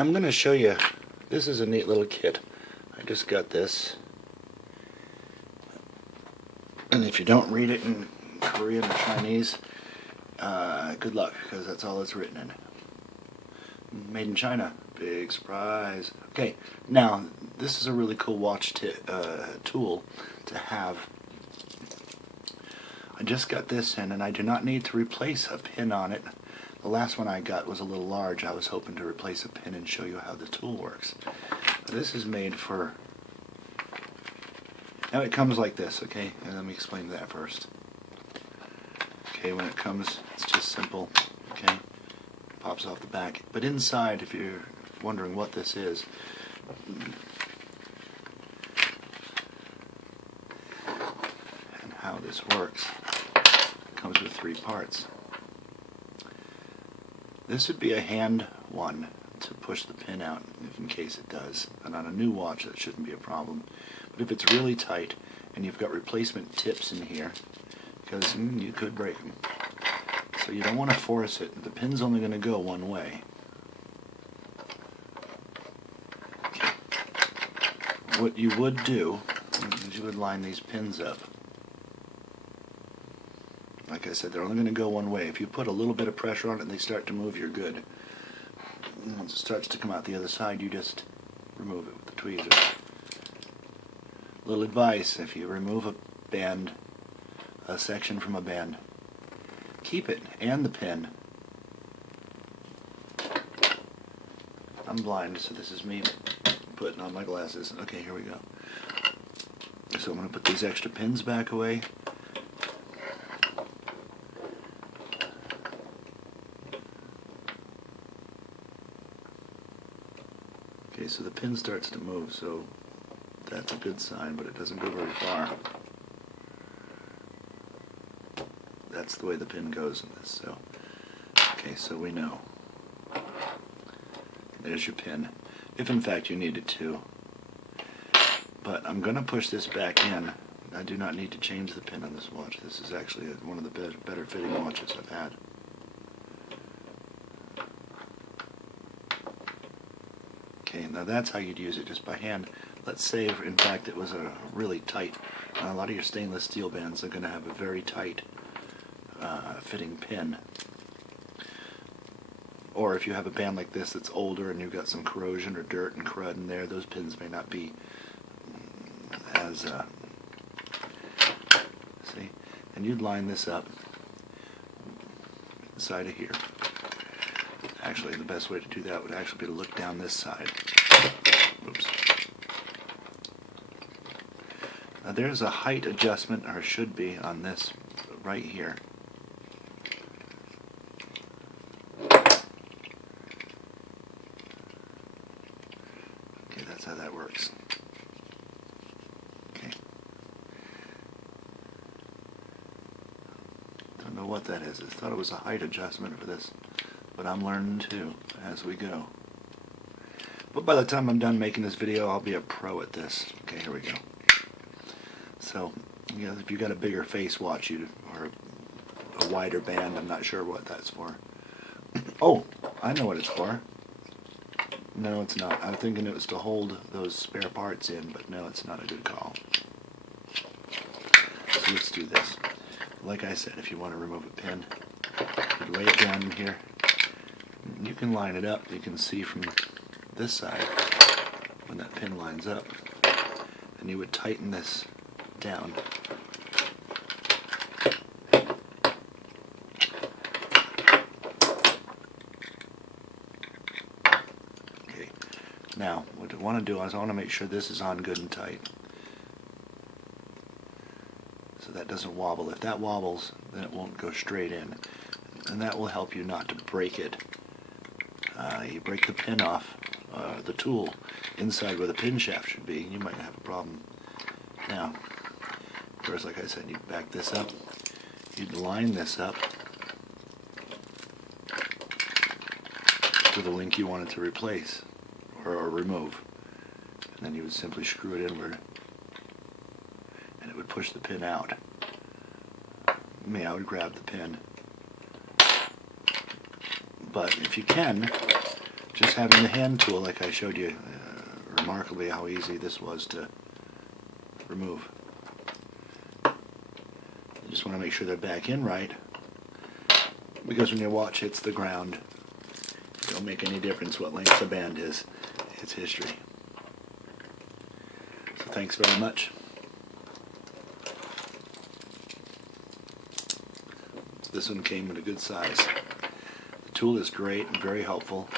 I'm going to show you, this is a neat little kit. I just got this. And if you don't read it in Korean or Chinese, good luck, because that's all it's written in. Made in China. Big surprise. Okay, now, this is a really cool watch tool to have. I just got this in, and I do not need to replace a pin on it. The last one I got was a little large. I was hoping to replace a pin and show you how the tool works. This is made for... Now it comes like this, okay? And let me explain that first. Okay, when it comes, it's just simple, okay? Pops off the back. But inside, if you're wondering what this is, and how this works, it comes with 3 parts. This would be a hand one to push the pin out, if in case it does. And on a new watch, that shouldn't be a problem. But if it's really tight, and you've got replacement tips in here, because you could break them. So you don't want to force it. The pin's only going to go one way. Okay. What you would do is you would line these pins up. Like I said, they're only going to go one way. If you put a little bit of pressure on it and they start to move, you're good. Once it starts to come out the other side, you just remove it with the tweezer. Little advice, if you remove a band, a section from a band, keep it and the pin. I'm blind, so this is me putting on my glasses. Okay, here we go. So I'm going to put these extra pins back away. Okay, so the pin starts to move, so that's a good sign, but it doesn't go very far. That's the way the pin goes in this, so. Okay, so we know. There's your pin, if in fact you need it to. But I'm going to push this back in. I do not need to change the pin on this watch. This is actually one of the better fitting watches I've had. Okay, now that's how you'd use it, just by hand. Let's say, in fact, it was a really tight. A lot of your stainless steel bands are going to have a very tight fitting pin. Or if you have a band like this that's older and you've got some corrosion or dirt and crud in there, those pins may not be as... see? And you'd line this up inside of here. Actually, the best way to do that would actually be to look down this side. Oops. Now there's a height adjustment, or should be, on this right here. Okay, that's how that works. Okay. Don't know what that is. I thought it was a height adjustment for this. But I'm learning too, as we go. But by the time I'm done making this video, I'll be a pro at this. Okay, here we go. So, you know, if you've got a bigger face watch, or a wider band, I'm not sure what that's for. Oh, I know what it's for. No, it's not. I'm thinking it was to hold those spare parts in, but no, it's not a good call. So let's do this. Like I said, if you want to remove a pin, you lay it down in here. You can line it up. You can see from this side when that pin lines up, and you would tighten this down. Okay, now what I want to do is I want to make sure this is on good and tight, so that doesn't wobble. If that wobbles, then it won't go straight in, and that will help you not to break it. You break the pin off, the tool, inside where the pin shaft should be, and you might have a problem. Now, of course, like I said, you'd back this up, you'd line this up to the link you wanted to replace, or remove, and then you would simply screw it inward, and it would push the pin out. Me, I would grab the pin. But if you can, just having the hand tool, like I showed you, remarkably how easy this was to remove. You just want to make sure they're back in right, because when your watch hits the ground, it don't make any difference what length the band is. It's history. So thanks very much. This one came in a good size. The tool is great and very helpful.